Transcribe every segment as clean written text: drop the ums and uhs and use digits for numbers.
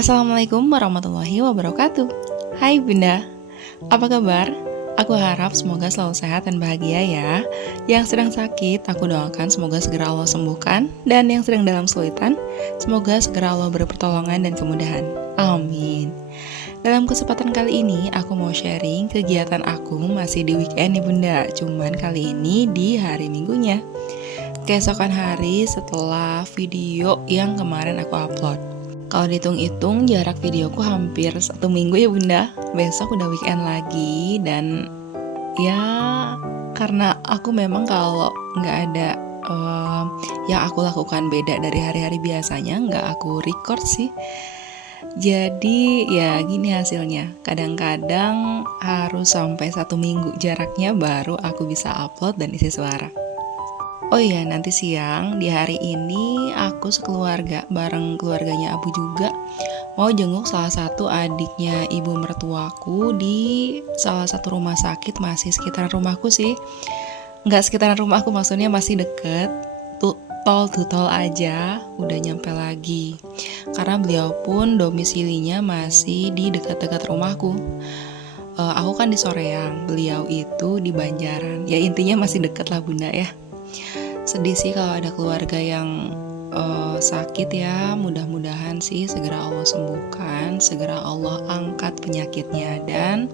Assalamualaikum warahmatullahi wabarakatuh. Hai Bunda, apa kabar? Aku harap semoga selalu sehat dan bahagia ya. Yang sedang sakit, aku doakan semoga segera Allah sembuhkan. Dan yang sedang dalam kesulitan, semoga segera Allah beri pertolongan dan kemudahan. Amin. Dalam kesempatan kali ini, aku mau sharing kegiatan aku masih di weekend nih Bunda. Cuman kali ini di hari Minggunya. Keesokan hari setelah video yang kemarin aku upload. Kalau dihitung-hitung jarak videoku hampir 1 minggu ya Bunda. Besok udah weekend lagi dan ya karena aku memang kalau nggak ada yang aku lakukan beda dari hari-hari biasanya, nggak aku record sih. Jadi ya gini hasilnya. Kadang-kadang harus sampai 1 minggu jaraknya baru aku bisa upload dan isi suara. Oh iya, nanti siang di hari ini aku sekeluarga bareng keluarganya Abu juga mau jenguk salah satu adiknya ibu mertuaku di salah satu rumah sakit masih sekitaran rumahku sih. Nggak sekitaran rumahku, maksudnya masih deket. Tol aja udah nyampe lagi. Karena beliau pun domisilinya masih di dekat-dekat rumahku. Aku kan di Soreang, beliau itu di Banjaran. Ya intinya masih deket lah Bunda ya. Sedih sih kalau ada keluarga yang sakit ya. Mudah-mudahan sih segera Allah sembuhkan, segera Allah angkat penyakitnya dan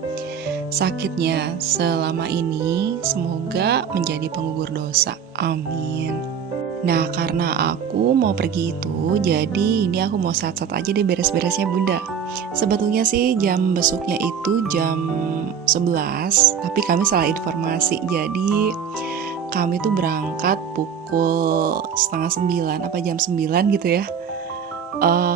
sakitnya selama ini semoga menjadi penggugur dosa. Amin. Nah karena aku mau pergi itu, jadi ini aku mau sat-sat aja deh beres-beresnya Bunda. Sebetulnya sih jam besuknya itu jam 11, tapi kami salah informasi. Jadi kami tuh berangkat pukul setengah 9 apa jam 9 gitu ya.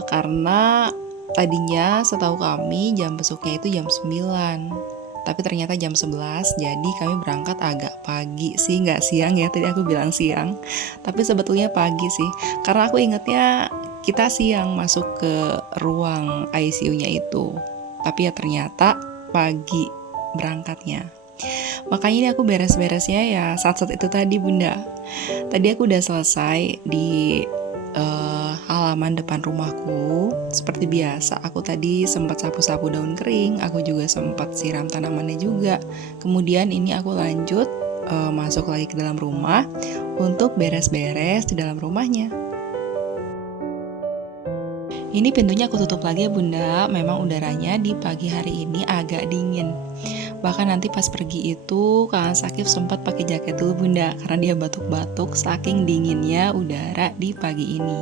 Karena tadinya setahu kami jam besoknya itu jam 9, tapi ternyata jam 11, jadi kami berangkat agak pagi sih, nggak siang ya, tadi aku bilang siang, tapi sebetulnya pagi sih, karena aku ingetnya kita siang masuk ke ruang ICU-nya itu, tapi ya ternyata pagi berangkatnya. Makanya ini aku beres-beresnya ya saat-saat itu tadi Bunda. Tadi aku udah selesai di halaman depan rumahku. Seperti biasa aku tadi sempat sapu-sapu daun kering, aku juga sempat siram tanamannya juga. Kemudian ini aku lanjut masuk lagi ke dalam rumah untuk beres-beres di dalam rumahnya. Ini pintunya aku tutup lagi ya Bunda. Memang udaranya di pagi hari ini agak dingin. Bahkan nanti pas pergi itu Kang Sakif sempat pakai jaket dulu Bunda, karena dia batuk-batuk saking dinginnya udara di pagi ini.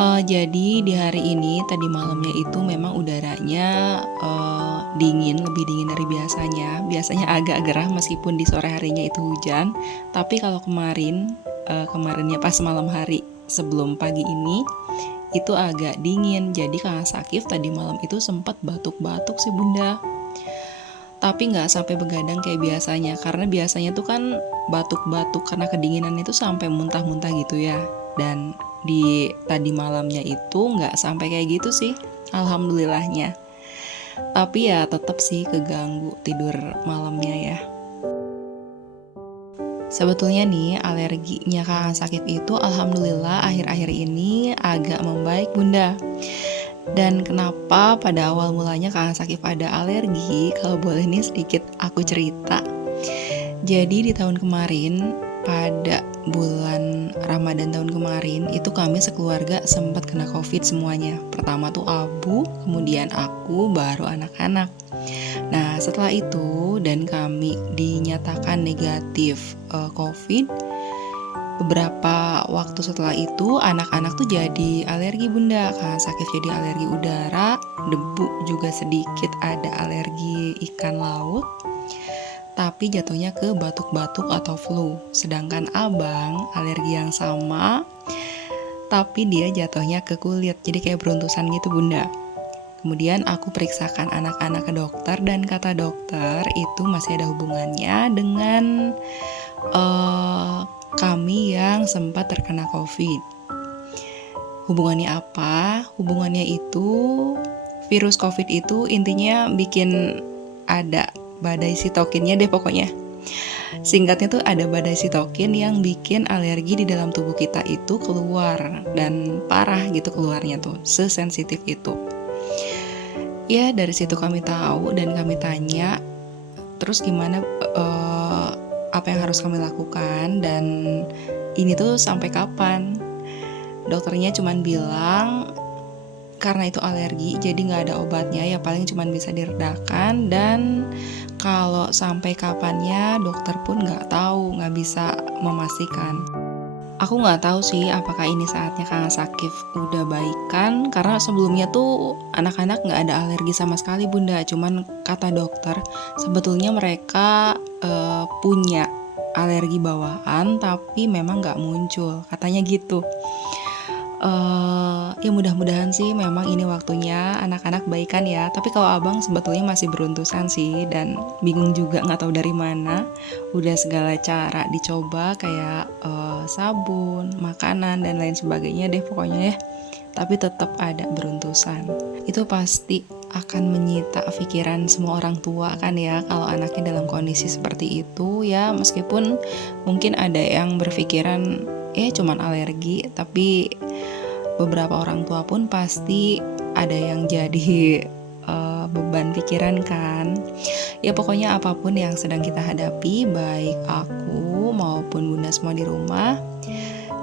Jadi di hari ini tadi malamnya itu memang udaranya dingin, lebih dingin dari biasanya. Biasanya agak gerah meskipun di sore harinya itu hujan. Tapi kalau kemarinnya pas malam hari sebelum pagi ini itu agak dingin. Jadi Kang Sakif tadi malam itu sempat batuk-batuk sih Bunda. Tapi nggak sampai begadang kayak biasanya, karena biasanya tuh kan batuk-batuk karena kedinginan itu sampai muntah-muntah gitu ya. Dan di tadi malamnya itu nggak sampai kayak gitu sih, alhamdulillahnya. Tapi ya tetap sih keganggu tidur malamnya ya. Sebetulnya nih alerginya Kang Sakif itu alhamdulillah akhir-akhir ini agak membaik Bunda. Dan kenapa pada awal mulanya Kang Sakif ada alergi? Kalau boleh nih sedikit aku cerita. Jadi di tahun kemarin, pada bulan Ramadan tahun kemarin, itu kami sekeluarga sempat kena COVID semuanya. Pertama tuh Abu, kemudian aku, baru anak-anak. Nah setelah itu dan kami dinyatakan negatif COVID, beberapa waktu setelah itu anak-anak tuh jadi alergi Bunda. Kang Sakif jadi alergi udara, debu juga sedikit ada alergi ikan laut, tapi jatuhnya ke batuk-batuk atau flu. Sedangkan abang alergi yang sama, tapi dia jatuhnya ke kulit, jadi kayak beruntusan gitu Bunda. Kemudian aku periksakan anak-anak ke dokter dan kata dokter itu masih ada hubungannya dengan kami yang sempat terkena COVID. Hubungannya apa? Hubungannya itu virus COVID itu intinya bikin ada badai sitokinnya deh pokoknya. Singkatnya tuh ada badai sitokin yang bikin alergi di dalam tubuh kita itu keluar dan parah gitu keluarnya tuh, sesensitif itu. Ya dari situ kami tahu dan kami tanya, terus gimana apa yang harus kami lakukan dan ini tuh sampai kapan? Dokternya cuman bilang karena itu alergi jadi nggak ada obatnya, ya paling cuman bisa diredakan, dan kalau sampai kapannya dokter pun nggak tahu, nggak bisa memastikan. Aku nggak tahu sih apakah ini saatnya Kang Sakif udah baikan, karena sebelumnya tuh anak-anak nggak ada alergi sama sekali Bunda, cuman kata dokter sebetulnya mereka punya alergi bawaan tapi memang nggak muncul, katanya gitu. Ya mudah-mudahan sih memang ini waktunya anak-anak baikan ya. Tapi kalau abang sebetulnya masih beruntusan sih dan bingung juga nggak tahu dari mana. Udah segala cara dicoba kayak sabun, makanan dan lain sebagainya deh pokoknya ya. Tapi tetap ada beruntusan. Itu pasti akan menyita pikiran semua orang tua kan ya kalau anaknya dalam kondisi seperti itu ya, meskipun mungkin ada yang berpikiran cuman alergi, tapi beberapa orang tua pun pasti ada yang jadi beban pikiran kan. Ya pokoknya apapun yang sedang kita hadapi, baik aku maupun Bunda semua di rumah,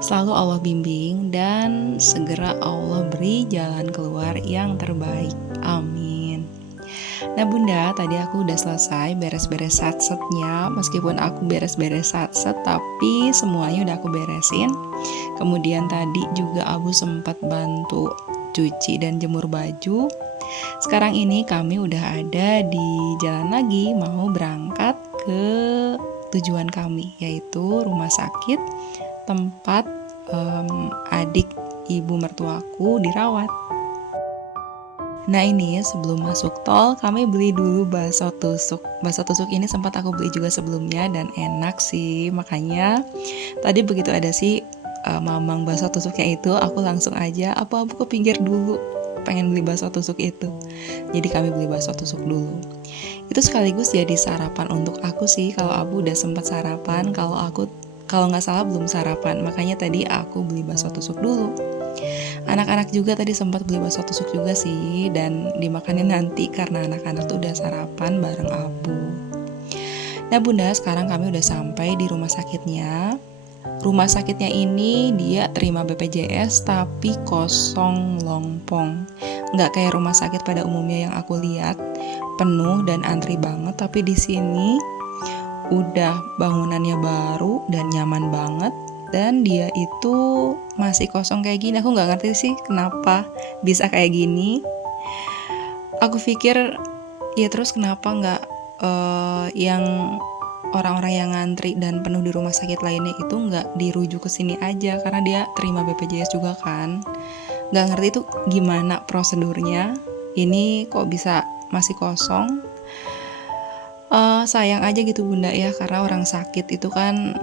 selalu Allah bimbing dan segera Allah beri jalan keluar yang terbaik. Amin. Nah Bunda, tadi aku udah selesai beres-beres satsetnya. Meskipun aku beres-beres satset, tapi semuanya udah aku beresin. Kemudian tadi juga Abu sempat bantu cuci dan jemur baju. Sekarang ini kami udah ada di jalan lagi, mau berangkat ke tujuan kami, yaitu rumah sakit tempat adik ibu mertuaku dirawat. Nah ini sebelum masuk tol kami beli dulu bakso tusuk. Bakso tusuk ini sempat aku beli juga sebelumnya dan enak sih. Makanya tadi begitu ada si mamang bakso tusuknya itu, aku langsung aja Abu ke pinggir dulu, pengen beli bakso tusuk itu. Jadi kami beli bakso tusuk dulu. Itu sekaligus jadi sarapan untuk aku sih. Kalau Abu udah sempat sarapan, kalau nggak salah belum sarapan. Makanya tadi aku beli bakso tusuk dulu. Anak-anak juga tadi sempat beli bakso tusuk juga sih, dan dimakannya nanti karena anak-anak tuh udah sarapan bareng Abu. Nah Bunda, sekarang kami udah sampai di rumah sakitnya. Rumah sakitnya ini dia terima BPJS tapi kosong lompong. Nggak kayak rumah sakit pada umumnya yang aku lihat penuh dan antri banget, tapi di sini udah bangunannya baru dan nyaman banget. Dan dia itu masih kosong kayak gini. Aku gak ngerti sih kenapa bisa kayak gini. Aku pikir ya terus kenapa gak yang orang-orang yang ngantri dan penuh di rumah sakit lainnya itu gak dirujuk ke sini aja, karena dia terima BPJS juga kan. Gak ngerti itu gimana prosedurnya. Ini kok bisa masih kosong. Sayang aja gitu Bunda ya, karena orang sakit itu kan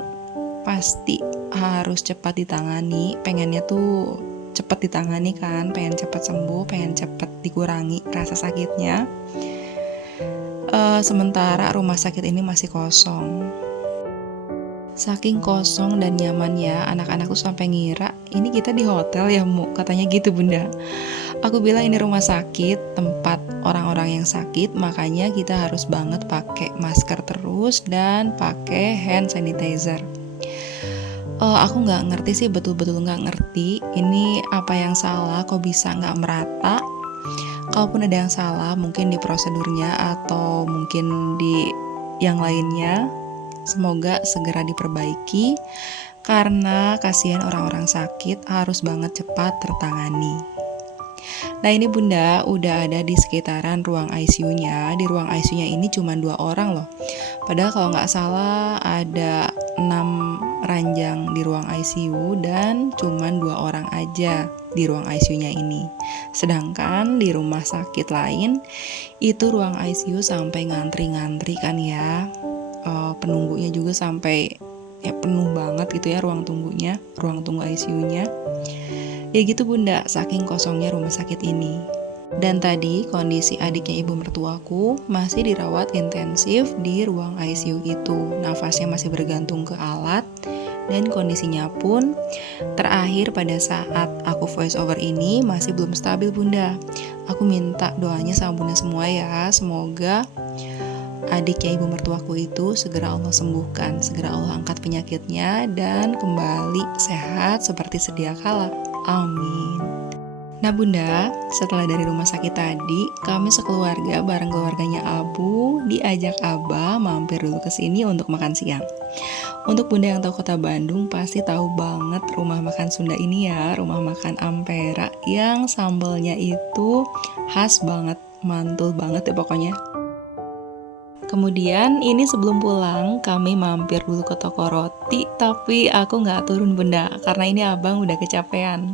pasti harus cepat ditangani, pengennya tuh cepat ditangani kan, pengen cepat sembuh, pengen cepat dikurangi rasa sakitnya. Sementara rumah sakit ini masih kosong. Saking kosong dan nyamannya, anak-anakku sampai ngira ini kita di hotel ya Mu, katanya gitu Bunda. Aku bilang ini rumah sakit, tempat orang-orang yang sakit, makanya kita harus banget pakai masker terus dan pakai hand sanitizer. Aku nggak ngerti sih, betul-betul nggak ngerti ini apa yang salah, kok bisa nggak merata. Kalaupun ada yang salah mungkin di prosedurnya atau mungkin di yang lainnya, semoga segera diperbaiki karena kasihan orang-orang sakit harus banget cepat tertangani. Nah ini Bunda udah ada di sekitaran ruang ICU-nya. Di ruang ICU-nya ini cuma 2 orang loh. Padahal kalau nggak salah ada 6 ranjang di ruang ICU dan cuma 2 orang aja di ruang ICU-nya ini. Sedangkan di rumah sakit lain itu ruang ICU sampai ngantri-ngantri kan ya. Penunggunya juga sampai penuh banget gitu ya ruang tunggunya, ruang tunggu ICU-nya. Ya gitu Bunda, saking kosongnya rumah sakit ini. Dan tadi kondisi adiknya ibu mertuaku masih dirawat intensif di ruang ICU itu. Nafasnya masih bergantung ke alat dan kondisinya pun terakhir pada saat aku voice over ini masih belum stabil bunda. Aku minta doanya sama bunda semua ya, semoga adiknya ibu mertuaku itu segera Allah sembuhkan, segera Allah angkat penyakitnya dan kembali sehat seperti sedia kala. Amin. Nah bunda, setelah dari rumah sakit tadi, kami sekeluarga bareng keluarganya Abu diajak Abah mampir dulu ke sini untuk makan siang. Untuk bunda yang tahu kota Bandung pasti tahu banget rumah makan Sunda ini ya, rumah makan Ampera yang sambalnya itu khas banget, mantul banget ya pokoknya. Kemudian ini sebelum pulang kami mampir dulu ke toko roti, tapi aku nggak turun bunda karena ini abang udah kecapean.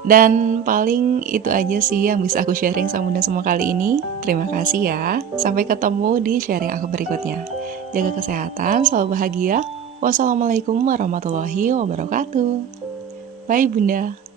Dan paling itu aja sih yang bisa aku sharing sama bunda semua kali ini. Terima kasih ya. Sampai ketemu di sharing aku berikutnya. Jaga kesehatan, selalu bahagia. Wassalamualaikum warahmatullahi wabarakatuh. Bye bunda.